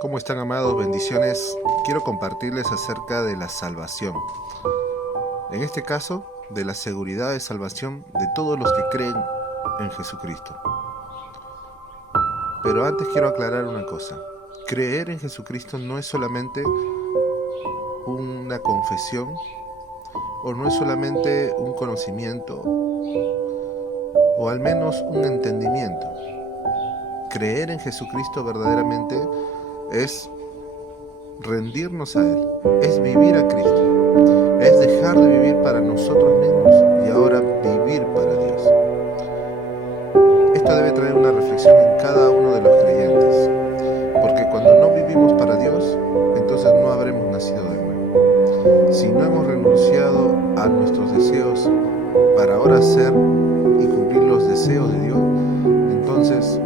¿Cómo están, amados? Bendiciones. Quiero compartirles acerca de la salvación. En este caso, de la seguridad de salvación de todos los que creen en Jesucristo. Pero antes quiero aclarar una cosa. Creer en Jesucristo no es solamente una confesión o no es solamente un conocimiento o al menos un entendimiento. Creer en Jesucristo verdaderamente es rendirnos a Él, es vivir a Cristo, es dejar de vivir para nosotros mismos y ahora vivir para Dios. Esto debe traer una reflexión en cada uno de los creyentes, porque cuando no vivimos para Dios, entonces no habremos nacido de nuevo. Si no hemos renunciado a nuestros deseos para ahora hacer y cumplir los deseos de Dios, entonces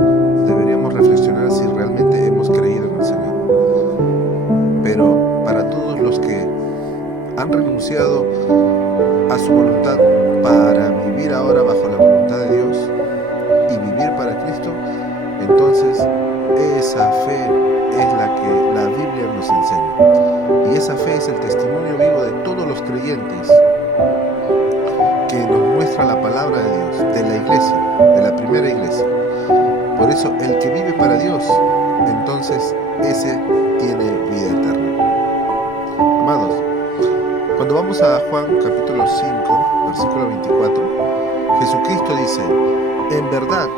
deberíamos reflexionar si realmente hemos creído en el Señor. Pero para todos los que han renunciado a su voluntad para vivir ahora bajo la voluntad de Dios y vivir para Cristo, entonces esa fe es la que la Biblia nos enseña. Y esa fe es el testimonio vivo de todos los creyentes que nos muestra la palabra de Dios, de la iglesia, de la primera iglesia. Por eso, el que vive para Dios, entonces ese tiene vida eterna. Amados, cuando vamos a Juan capítulo 5, versículo 24, Jesucristo dice: en verdad,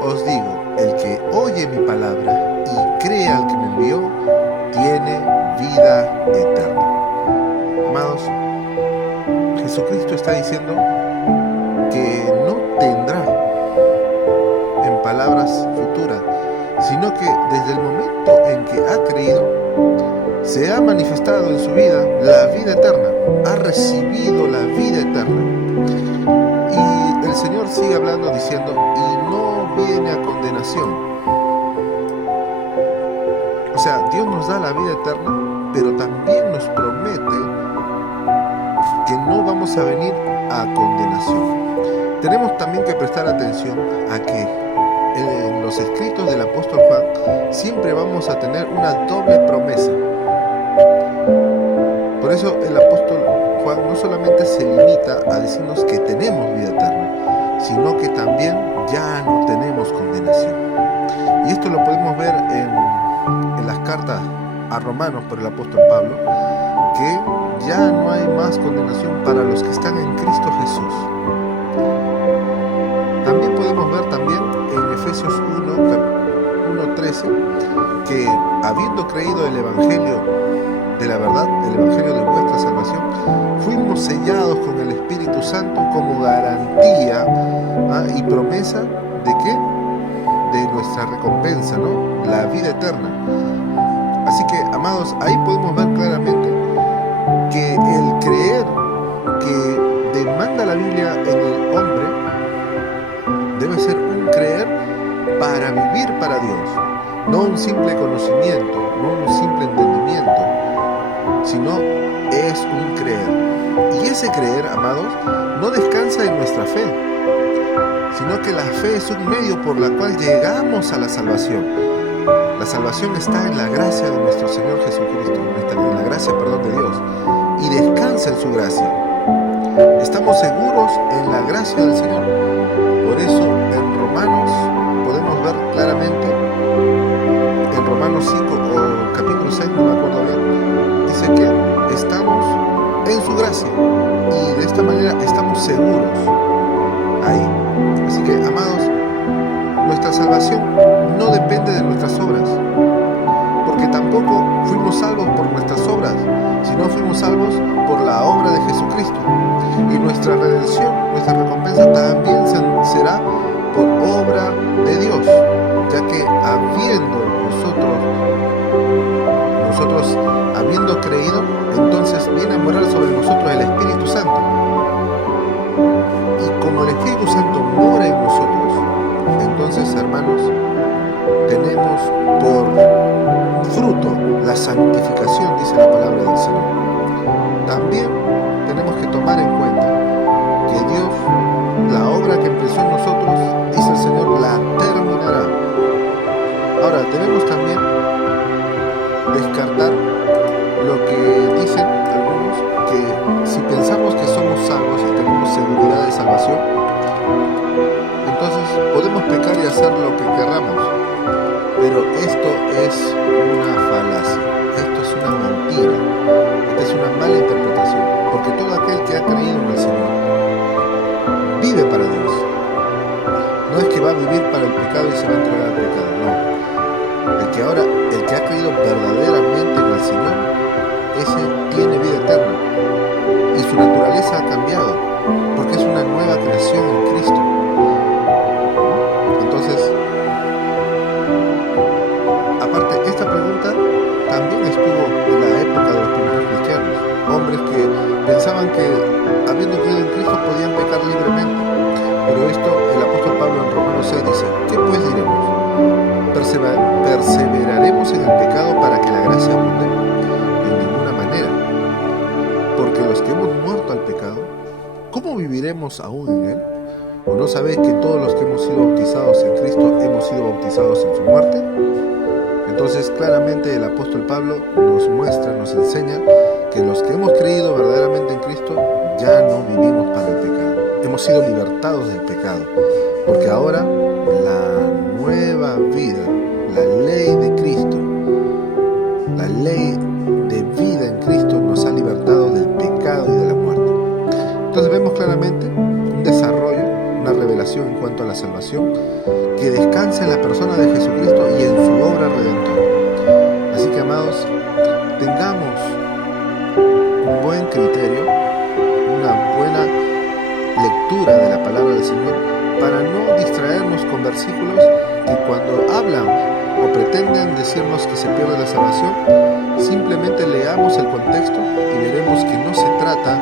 os digo, el que oye mi palabra y cree al que me envió, tiene vida eterna. Amados, Jesucristo está diciendo que no tendrá en palabras futuras, sino que desde el momento en que ha creído, se ha manifestado en su vida la vida eterna, ha recibido la vida eterna. Y el Señor sigue hablando diciendo: y no viene a condenación. O sea, Dios nos da la vida eterna, pero también nos promete que no vamos a venir a condenación. Tenemos también que prestar atención a que en los escritos del apóstol Juan siempre vamos a tener una doble promesa. Por eso el apóstol Juan no solamente se limita a decirnos que tenemos vida eterna, sino que también ya no tenemos condenación. Y esto lo podemos ver en las cartas a Romanos por el apóstol Pablo, que ya no hay más condenación para los que están en Cristo Jesús. También podemos ver en Efesios 1:13 que habiendo creído el Evangelio de la verdad, el Evangelio de vuestra salvación, fuimos sellados con el Espíritu Santo como garantía y promesa ¿de qué? De nuestra recompensa, ¿no? La vida eterna. Así que, amados, ahí podemos ver claramente que el creer que demanda la Biblia en el hombre debe ser un creer para vivir para Dios, no un simple conocimiento, no un simple entendimiento, sino es un creer. Y ese creer, amados, no descansa en nuestra fe, sino que la fe es un medio por la cual llegamos a la salvación. La salvación está en la gracia de nuestro Señor Jesucristo, en la gracia, de Dios, y descansa en su gracia. Estamos seguros en la gracia del Señor. Por eso en Romanos podemos ver claramente, en Romanos 5 o capítulo 6, no me acuerdo bien, dice que estamos en su gracia y de esta manera estamos seguros ahí. Así que, amados, nuestra salvación no depende de nuestras obras, porque tampoco fuimos salvos por nuestras obras, sino fuimos salvos por la obra de Jesucristo. Y nuestra redención, nuestra recompensa también será por obra de Dios, ya que nosotros habiendo creído, entonces viene a morar sobre nosotros el Espíritu Santo. Y como el Espíritu Santo mora en nosotros, entonces, hermanos, tenemos por fruto la santificación, dice la palabra del Señor. También tenemos que tomar en cuenta que Dios, la obra que empezó en nosotros, dice el Señor, la terminará. Ahora, debemos también descartar lo que dicen algunos, que si pensamos que somos salvos y tenemos seguridad de salvación, entonces podemos pecar y hacer lo que querramos. Pero esto es una falacia, esto es una mentira, esta es una mala interpretación, porque todo aquel que ha creído en el Señor vive para Dios. No es que va a vivir para el pecado y se va a entregar al pecado, no. El que ha creído verdaderamente en el Señor, ese tiene vida eterna y su naturaleza ha cambiado, porque es una nueva creación en Cristo. Entonces, aparte, esta pregunta también estuvo en la época de los primeros cristianos, hombres que pensaban que habiendo creído en Cristo podían pecar libremente. Pero esto el apóstol Pablo en Romanos 6 dice: ¿qué pues diremos? ¿Perseveraremos en el pecado para que la gracia abunde? En ninguna manera. Porque los que hemos muerto al pecado, ¿cómo viviremos aún en él? ¿O no sabéis que todos los que hemos sido bautizados en Cristo hemos sido bautizados en su muerte? Entonces claramente el apóstol Pablo nos muestra, nos enseña que los que hemos creído verdaderamente en Cristo ya no vivimos para el pecado. Hemos sido libertados del pecado, porque ahora la nueva vida, la ley de Cristo, la ley de vida en Cristo nos ha libertado del pecado y de la muerte. Entonces vemos claramente un desarrollo, una revelación en cuanto a la salvación que descansa en la persona de Jesucristo y en su obra redentora. Así que, amados, tengamos un buen criterio, una buena lectura de la palabra del Señor, para no distraernos con versículos que cuando hablan o pretenden decirnos que se pierde la salvación, simplemente leamos el contexto y veremos que no se trata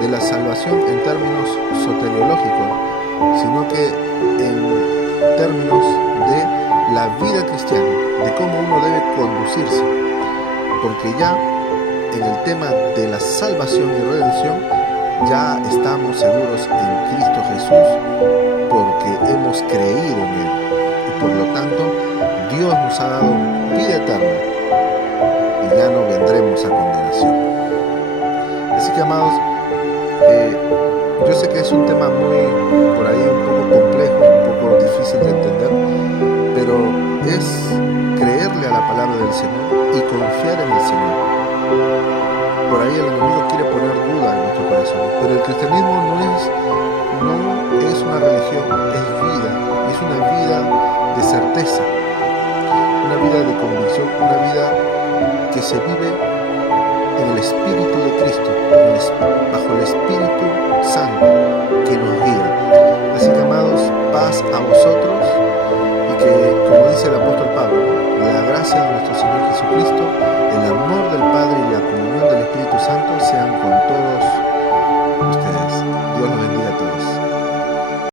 de la salvación en términos soteriológicos, sino que en términos de la vida cristiana, de cómo uno debe conducirse, porque ya en el tema de la salvación y redención ya estamos seguros en Cristo Jesús, porque hemos creído en Él y por lo tanto Dios nos ha dado vida eterna y ya no vendremos a condenación. Así que, amados, yo sé que es un tema muy, por ahí, un poco complejo, un poco difícil de entender, pero es creerle a la palabra del Señor y confiar en el Señor. Por ahí el enemigo quiere poner duda en nuestro corazón, pero el cristianismo no es una religión, es vida, es una vida de certeza, una vida de convicción, una vida que se vive en el Espíritu de Cristo, bajo el Espíritu Santo que nos guía. Así que, amados, paz a vosotros, y que, como dice el apóstol Pablo, la gracia de nuestro Señor Jesucristo, el amor del Padre y la comunión del Espíritu Santo sean con todos